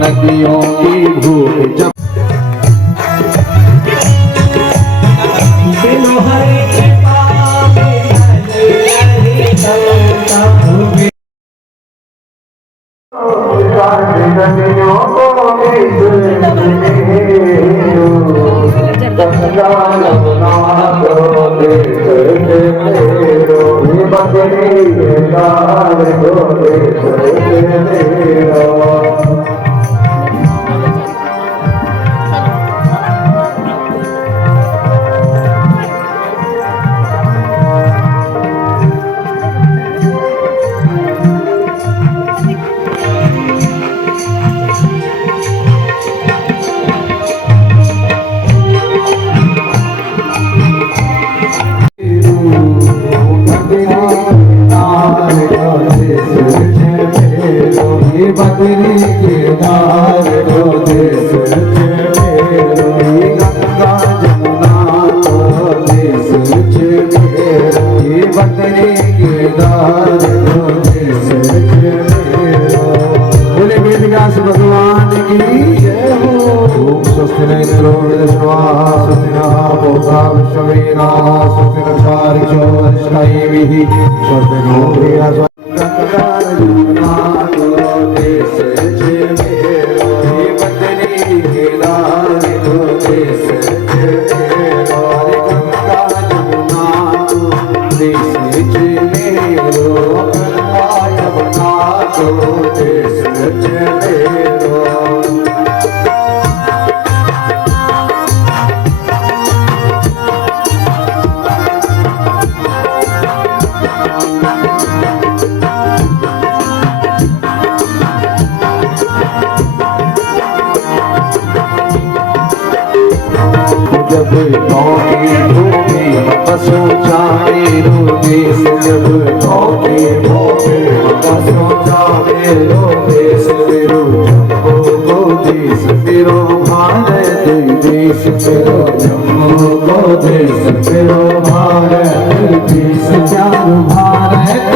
नदियों की भूख जब बदरी के दार को देश गंगा जमुना को देश बदरी के दार को देश बोले वेद व्यास भगवान की जय हो। स्वस्ति न इंद्रो वृद्धश्रवा स्वस्ति नः पूर्वा विश्ववेदाः स्वस्ति नः क्षारिषो अरिष्टैभिः स्वस्ति नो बृहस्पतिः जब कौके भूमि बसो चाहे रो देश जब कौके भूमि बसो चाहे रो देश तेरो जम्मू को देश तेरो भारत देश तेरो जम्मू को देश तेरो भारत देश चारु भारत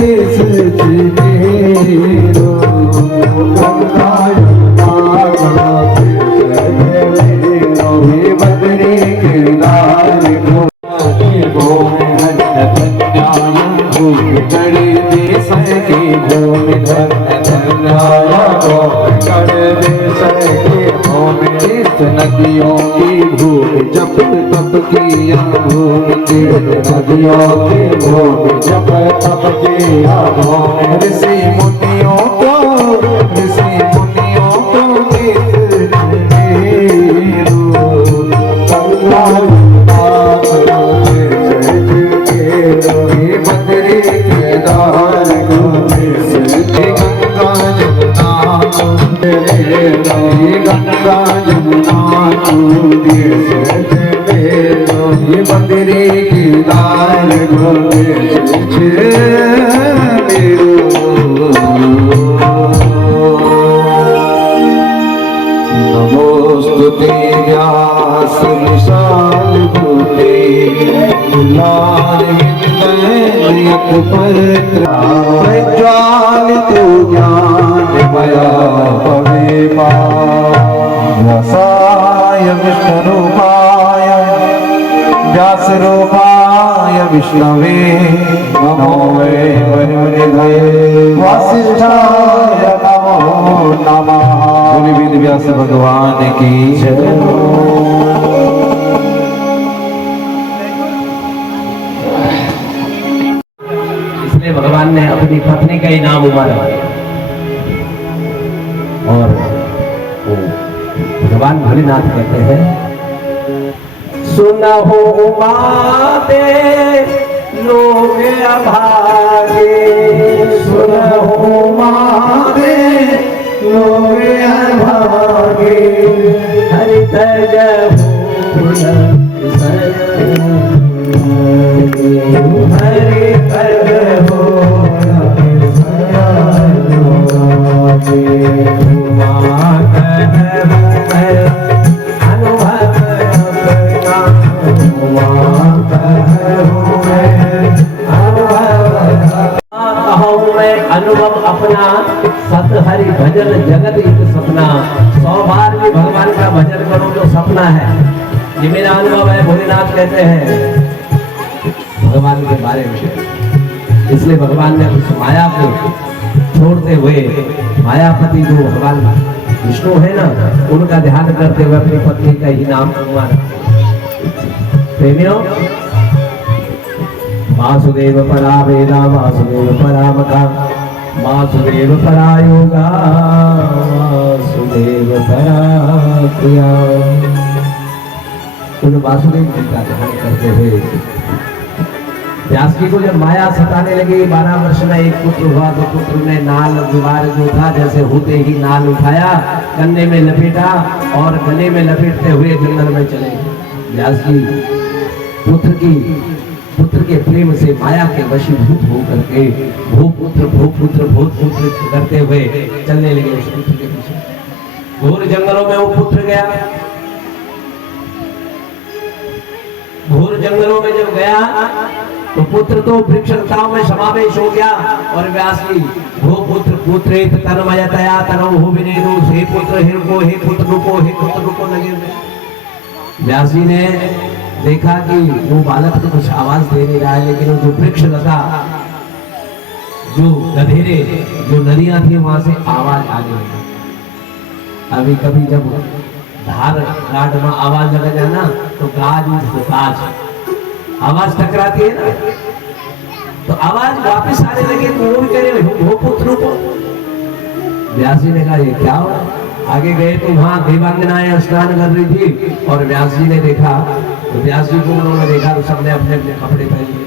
देश तेरो गंगा नदियों की भूख जप तप किया भूमि नदियों की भूख जप तप किया भूमि ऋषि मुनियों को बदरी के दार को गंगा जमुना देश बदरी की दार को नमोस्तुते व्यास विशाल भूते प्रज्वालित ज्ञान मया भवे व्यासाय विष्णुरूपाय व्यासरूपाय विष्णवे नमो वै वरुणिधये वासिष्ठाय नमो नमः। बोले वेद व्यास भगवान की जय। भगवान ने अपनी पत्नी का ही नाम उमा रखा और वो भगवान भोलेनाथ कहते हैं सुना हो उमा दे लोग अभागे सुना हो उमा दे लोग अभागे हरि तज हरि तज अनुभव अपना सत हरि भजन जगत एक सपना। 100 बार भी भगवान का भजन करो जो सपना है। ये मेरा अनुभव है। भोलेनाथ कहते हैं भगवान के बारे में। इसलिए भगवान ने उस माया को छोड़ते हुए मायापति जो भगवान विष्णु है ना, उनका ध्यान करते हुए अपनी पत्नी का ही नाम कुमार। प्रेमियों, वासुदेव परा वेदा वासुदेव परा मता वासुदेव परा योगा वासुदेव परा क्रिया। उन वासुदेव जी का ध्यान करते हुए व्यास जी को जब माया सताने लगी, 12 वर्ष में एक पुत्र हुआ तो पुत्र ने नाल दीवार जो था जैसे होते ही नाल उठाया, कन्ने में लपेटा और गले में लपेटते हुए जंगल में चले। व्यास जी पुत्र के प्रेम से माया के वशीभूत होकर के भूपुत्र करते हुए चलने लगे उस पुत्र के पीछे। घोर जंगलों में वो पुत्र गया। घोर जंगलों में जब गया तो पुत्र तो वृक्षलताओं में समावेश हो गया। और व्यास जी भूपुत्र पुत्रेत तन्मयतया तनौ विनेदो, हे पुत्र हिरको, हे पुत्र रुको लगे हुए। व्यास जी ने देखा कि वो बालक तो कुछ आवाज दे नहीं रहा है, लेकिन वो जो वृक्ष लता, जो गधेरे, जो नदियां थी वहां से आवाज आ गई। अभी कभी जब धार घाट में आवाज लग जाए ना तो गाज आवाज टकराती है ना, तो आवाज वापस आने लगी तो वो भी कह रहे हो पुत्र को। व्यास जी ने कहा ये क्या हो। आगे गए तो वहां देवांगनाएं स्नान कर रही थी और व्यास जी ने देखा तो व्यास जी को उन्होंने देखा तो सबने अपने अपने कपड़े पहन लिए।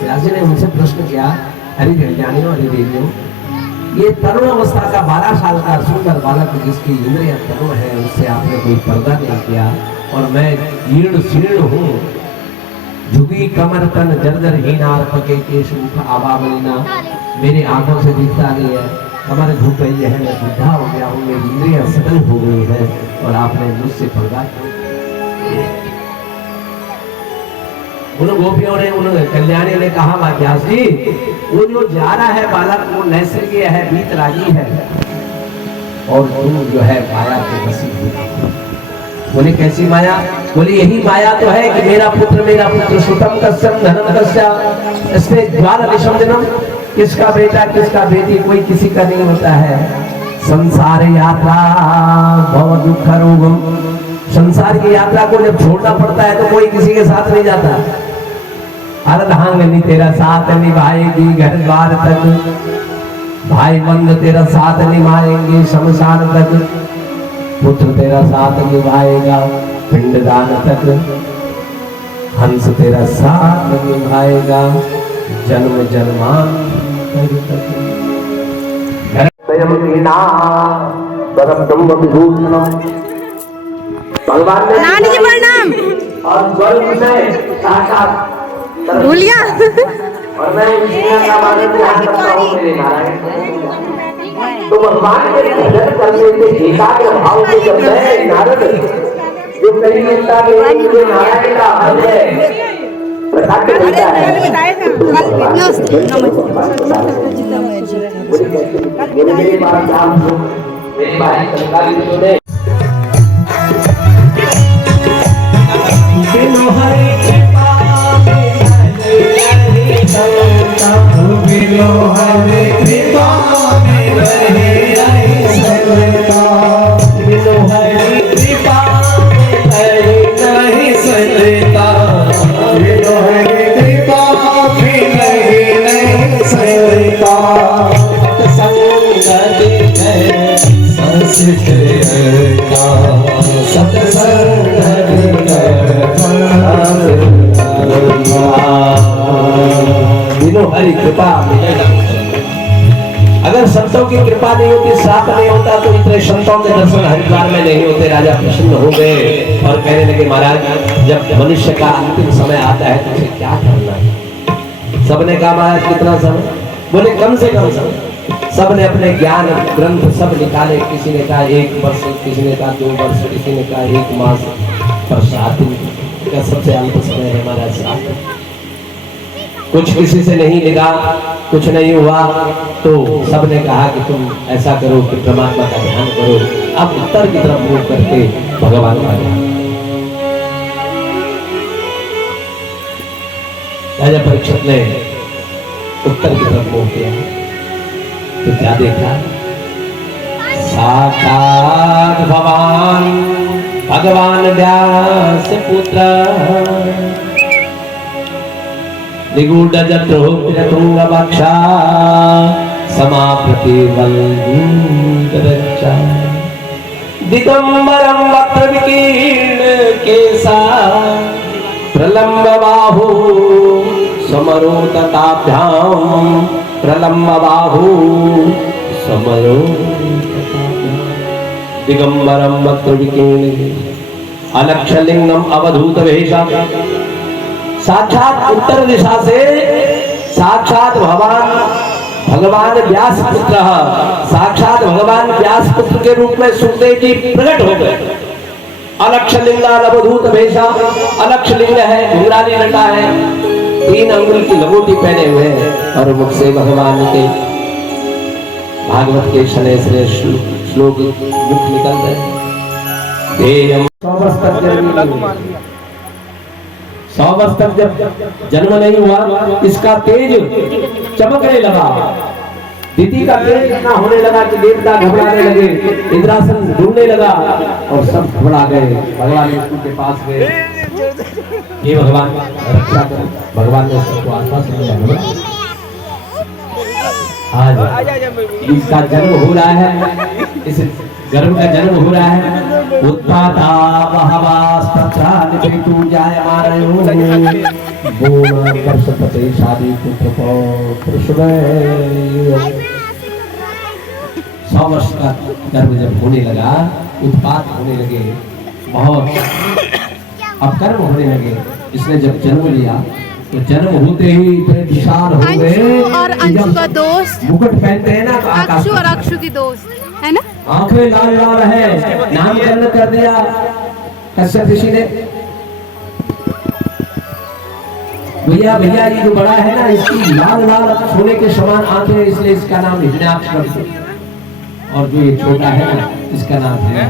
व्यास जी ने उनसे प्रश्न किया, हरि देवजानियों हरि देवियों, ये तरुण अवस्था का 12 साल का सुंदर बालक जिसकी इंद्रियां तरुण है उससे आपने कोई पर्दा नहीं किया, और मैं जीर्ण शीर्ण हूँ, झुकी कमर तन जर्जर हीनार पके केश मुख आबाबलीना, मेरी आंखों से दिखता नहीं है, कमर झुक गई है, मैं बुढ़ा हो गया हूँ, मेरी इंद्रियां सटल हो गई है और आपने मुझसे पर्दा। उन गोपियों ने, उन कल्याणी ने कहा व्यास जी वो जो जा रहा है बालक वो नैसर्गिक है, बीतरागी है, और तू जो है माया के वशी हुई। बोले कैसी माया? बोले यही माया तो है कि मेरा पुत्र सुतम कस्यम धनम कस्या, इसमें द्वार विषमजनम, किसका बेटा किसका बेटी कोई किसी का नहीं होता है। संसार यात्रा भव दुख रोगम, संसार की यात्रा को जब छोड़ना पड़ता है तो कोई किसी के साथ नहीं जाता। अर्धांगनी तेरा साथ निभाएगी घर द्वार तक, भाई बंद तेरा साथ निभाएंगे शमशान तक, पुत्र तेरा साथ निभाएगा पिंडदान तक, हंस तेरा साथ निभाएगा जन्म जन्मांतर तक। भगवान ने नानी जी प्रणाम। और स्वर्ग से साक्षात भूलिया और मैं इस दुनिया का मालिक ध्यान करता हूँ मेरे नारायण। तो भगवान के भजन करने से एकाग्र भाव से जब मैं नारद जो कई नेता के नारायण का है प्रकाश करता है, मेरी बात ध्यान दो, मेरी बात सरकारी सुने। बिनो हरि कृपा बिनो हरि कृपा में रहे सरलता, बिनो हरि कृपा में रहे सरलता, बिनो हरि कृपा में रहे सरलता। सत्संग है संसित का, सत्संग बिनो हरि कृपा। अगर संतों की कृपा नहीं होती, श्राप नहीं होता तो इतने संतों के दर्शन हरिद्वार में नहीं होते। राजा प्रसन्न हो गए और कहने लगे महाराज जब मनुष्य का अंतिम समय आता है तो उसे क्या करना है? सबने कहा महाराज कितना समय? बोले कम से कम समय। सबने अपने ज्ञान ग्रंथ सब निकाले, किसी ने कहा 1 वर्ष, किसी ने कहा 2 वर्ष, किसी ने कहा 1 मास, पर श्राद्ध का सबसे अंत समय है महाराज श्राद्ध। कुछ किसी से नहीं लिखा, कुछ नहीं हुआ, तो सबने कहा कि तुम ऐसा करो कि परमात्मा का ध्यान करो। अब उत्तर की तरफ मुंह करके भगवान का ध्यान। राजा परीक्षित ने उत्तर की तरफ मुंह किया तो क्या देखा? साक्षात भगवान व्यास पुत्र निगूढ़ जत्रोपिरतुंग वक्षा समाप्रति वल्गुदरच्चा दिगंबरम वक्र विकीर्ण केसा प्रलम्ब बाहु समरोतताभ्याम प्रलम्ब बाहु समरोतताभ्याम दिगंबरम वक्र विकीर्ण अलक्षलिंगम अवधूत वेशम। साक्षात उत्तर दिशा से साक्षात भगवान व्यास पुत्र, साक्षात भगवान व्यास पुत्र के रूप में सुखदेव जी प्रकट हो गए। अलक्ष लिंगा अवधूत वेशा, अलक्ष लिंग है, घुंघराली लटा है, 3 अंगुल की लंगोटी पहने हुए हैं और मुख से भगवान के भागवत के शने से श्लोक मुख निकल रहे। 100 वर्ष तक जब जन्म नहीं हुआ, इसका तेज चमकने लगा। दिति का तेज इतना होने लगा कि देवता घबराने लगे, इंद्रासन ढूंढने लगा और सब घबरा गए। भगवान विष्णु के पास गए, ये भगवान रक्षा करो। भगवान ने सबको आश्वासन दिया, आज इसका जन्म हो रहा है, इस गर्भ का जन्म हो रहा है। उत्पाता बहवास्तत्रानिकेतु जायमानयो बोल वर्षपते शादी पुत्र पौत्र शुभे। 100 वर्ष का गर्भ जब होने लगा, उत्पात होने लगे, बहुत अपकर्म होने लगे। इसने जब जन्म लिया तो जन्म होते ही इतने विशाल हो गए। और अंशु का दोस्त मुकुट पहनते हैं ना, अक्षु और अक्षु की दोस्त है ना, आंखें लाल लाल है। नामकरण कर दिया कश्यप ऋषि ने। भैया भैया ये जो बड़ा है ना, इसकी लाल लाल सोने के समान आंखें, इसलिए इसका नाम हिरण्याक्ष। और जो ये छोटा है ना, इसका नाम है